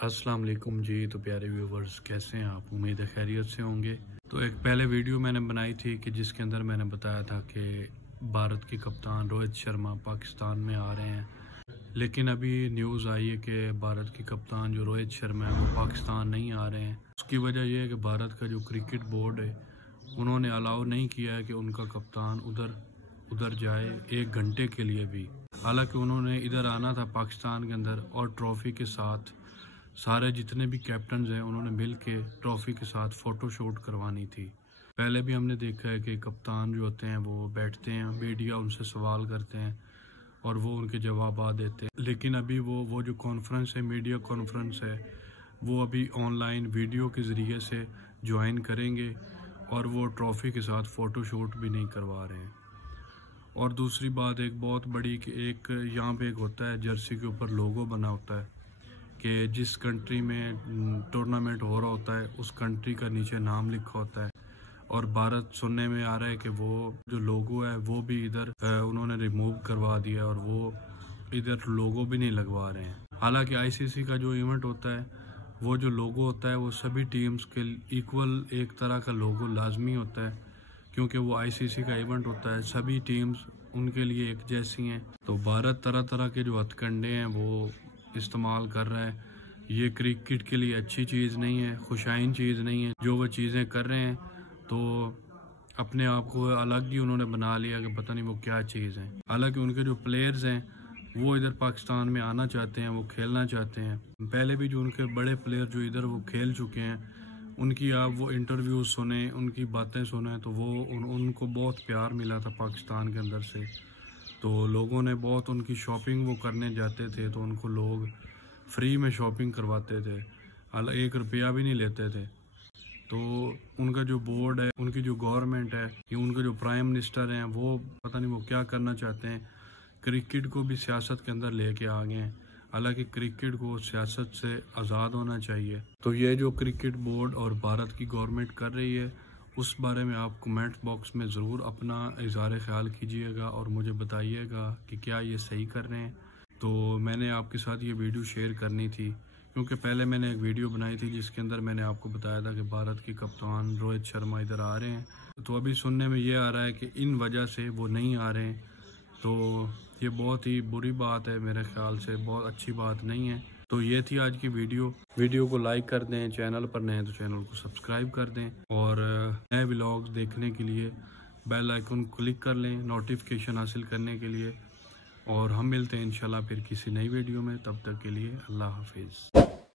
अस्सलाम वालेकुम जी। तो प्यारे व्यूवर्स, कैसे हैं आप? उम्मीद है खैरियत से होंगे। तो एक पहले वीडियो मैंने बनाई थी कि जिसके अंदर मैंने बताया था कि भारत के कप्तान रोहित शर्मा पाकिस्तान में आ रहे हैं, लेकिन अभी न्यूज़ आई है कि भारत के कप्तान जो रोहित शर्मा है वो पाकिस्तान नहीं आ रहे हैं। उसकी वजह यह है कि भारत का जो क्रिकेट बोर्ड है उन्होंने अलाउ नहीं किया है कि उनका कप्तान उधर जाए 1 घंटे के लिए भी। हालांकि उन्होंने इधर आना था पाकिस्तान के अंदर और ट्रॉफी के साथ सारे जितने भी कैप्टन हैं उन्होंने मिल के ट्रॉफी के साथ फ़ोटो शूट करवानी थी। पहले भी हमने देखा है कि कप्तान जो होते हैं वो बैठते हैं, मीडिया उनसे सवाल करते हैं और वो उनके जवाब देते हैं। लेकिन अभी वो जो कॉन्फ्रेंस है, मीडिया कॉन्फ्रेंस है, वो अभी ऑनलाइन वीडियो के ज़रिए से ज्वाइन करेंगे और वो ट्रॉफी के साथ फ़ोटो शूट भी नहीं करवा रहे हैं। और दूसरी बात एक बहुत बड़ी कि एक यहाँ पे एक होता है जर्सी के ऊपर लोगो बना होता है कि जिस कंट्री में टूर्नामेंट हो रहा होता है उस कंट्री का नीचे नाम लिखा होता है। और भारत सुनने में आ रहा है कि वो जो लोगो है वो भी इधर उन्होंने रिमूव करवा दिया और वो इधर लोगो भी नहीं लगवा रहे हैं। हालांकि आईसीसी का जो इवेंट होता है वो जो लोगो होता है वो सभी टीम्स के इक्वल एक तरह का लोगो लाजमी होता है, क्योंकि वो आईसीसी का इवेंट होता है, सभी टीम्स उनके लिए एक जैसी हैं। तो भारत तरह तरह के जो हथकंडे हैं वो इस्तेमाल कर रहा है। ये क्रिकेट के लिए अच्छी चीज़ नहीं है, खुशाइन चीज़ नहीं है जो वो चीज़ें कर रहे हैं। तो अपने आप को अलग ही उन्होंने बना लिया कि पता नहीं वो क्या चीज़ है। हालांकि उनके जो प्लेयर्स हैं वो इधर पाकिस्तान में आना चाहते हैं, वो खेलना चाहते हैं। पहले भी जो उनके बड़े प्लेयर जो इधर वो खेल चुके हैं उनकी आप वो इंटरव्यूज सुने, उनकी बातें सुने तो वो उनको बहुत प्यार मिला था पाकिस्तान के अंदर से। तो लोगों ने बहुत उनकी शॉपिंग वो करने जाते थे तो उनको लोग फ्री में शॉपिंग करवाते थे, 1 रुपया भी नहीं लेते थे। तो उनका जो बोर्ड है, उनकी जो गवर्नमेंट है, या उनके जो प्राइम मिनिस्टर हैं वो पता नहीं वो क्या करना चाहते हैं, क्रिकेट को भी सियासत के अंदर लेके आ गए हैं। हालांकि क्रिकेट को सियासत से आज़ाद होना चाहिए। तो ये जो क्रिकेट बोर्ड और भारत की गवर्नमेंट कर रही है उस बारे में आप कमेंट बॉक्स में ज़रूर अपना इज़हार ख्याल कीजिएगा और मुझे बताइएगा कि क्या ये सही कर रहे हैं। तो मैंने आपके साथ ये वीडियो शेयर करनी थी क्योंकि पहले मैंने एक वीडियो बनाई थी जिसके अंदर मैंने आपको बताया था कि भारत के कप्तान रोहित शर्मा इधर आ रहे हैं। तो अभी सुनने में ये आ रहा है कि इन वजह से वो नहीं आ रहे हैं। तो ये बहुत ही बुरी बात है, मेरे ख्याल से बहुत अच्छी बात नहीं है। तो ये थी आज की वीडियो को लाइक कर दें, चैनल पर नए तो चैनल को सब्सक्राइब कर दें और नए व्लॉग्स देखने के लिए बेल आइकन क्लिक कर लें नोटिफिकेशन हासिल करने के लिए। और हम मिलते हैं इंशाल्लाह फिर किसी नई वीडियो में। तब तक के लिए अल्लाह हाफिज़।